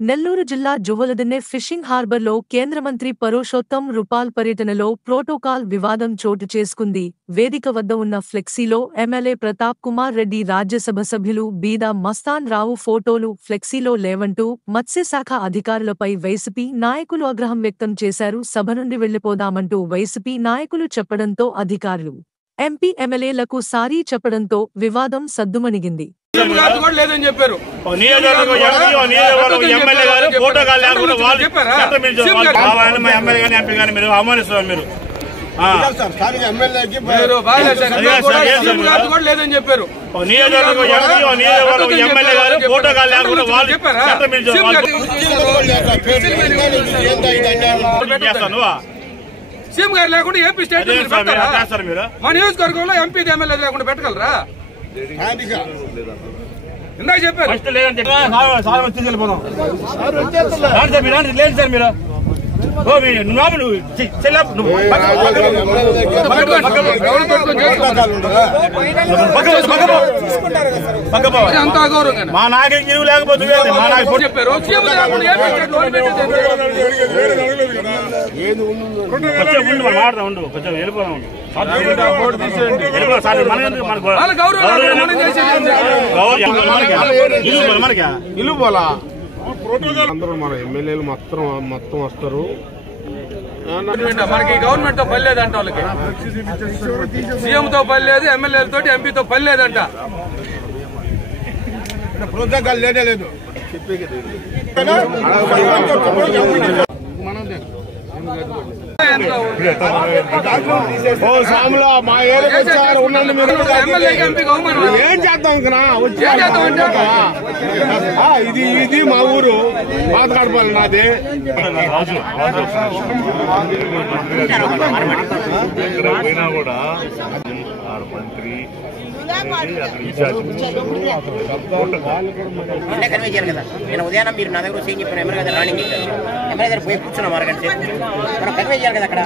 నెల్లూరు జిల్లా జువ్వలదిన్నె ఫిషింగ్ హార్బర్లో కేంద్ర మంత్రి పరోషోత్తం రూపాల్ పర్యటనలో ప్రోటోకాల్ వివాదం చోటు చేసుకుంది. వేదిక వద్ద ఉన్న ఫ్లెక్సీలో ఎమ్మెల్యే ప్రతాప్ కుమార్ రెడ్డి, రాజ్యసభ సభ్యులు బీదా మస్తాన్ రావు ఫోటోలు ఫ్లెక్సీలో లేవంటూ మత్స్యశాఖ అధికారులపై వైసీపీ నాయకులు ఆగ్రహం వ్యక్తం చేశారు. సభ నుండి వెళ్లిపోదామంటూ వైసీపీ నాయకులు చెప్పడంతో అధికారులు, ఎంపీ, ఎమ్మెల్యేలకు సారీ చెప్పడంతో వివాదం సద్దుమణిగింది. చెప్పారు సీఎం గారు లేకుండా ఏపీ స్టేట్ మా నియోజకవర్గంలో ఎంపీ ఎమ్మెల్యే లేకుండా పెట్టగలరా? ఇందాక చెప్పారు లేదు సార్ మీరు మా నాయకుడికి ఇరువు లేకపోతే చెప్పారు. మాట్లాడదాం కొంచెం వెళ్ళిపోదాం. అందరూ మన ఎమ్మెల్యేలు మొత్తం వస్తారు. మనకి గవర్నమెంట్ తో పని లేదంట, వాళ్ళకి సీఎం తో పని లేదు, ఎమ్మెల్యేలతో ఎంపీతో పని లేదంట. ప్రోత్సాహాలు లేదే లేదు. మా ఏరియాకి వచ్చారు, ఉండండి మీరు. ఏం చేద్దాం ఇది మా ఊరు పాతకాడపల్లి నాది. పోయినా కూడా మంత్రి కన్వే చేయాలి కదా. నేను ఉదయాన్నే మీరు నా దగ్గర వచ్చి చెప్పాను, ఎమ్మెల్యే గారు రాణింగ్ ఎమ్మెల్యే గారు పోయి కూర్చున్నాం 6 గంటల సేపు. మనం కన్వే చేయాలి కదా అక్కడ.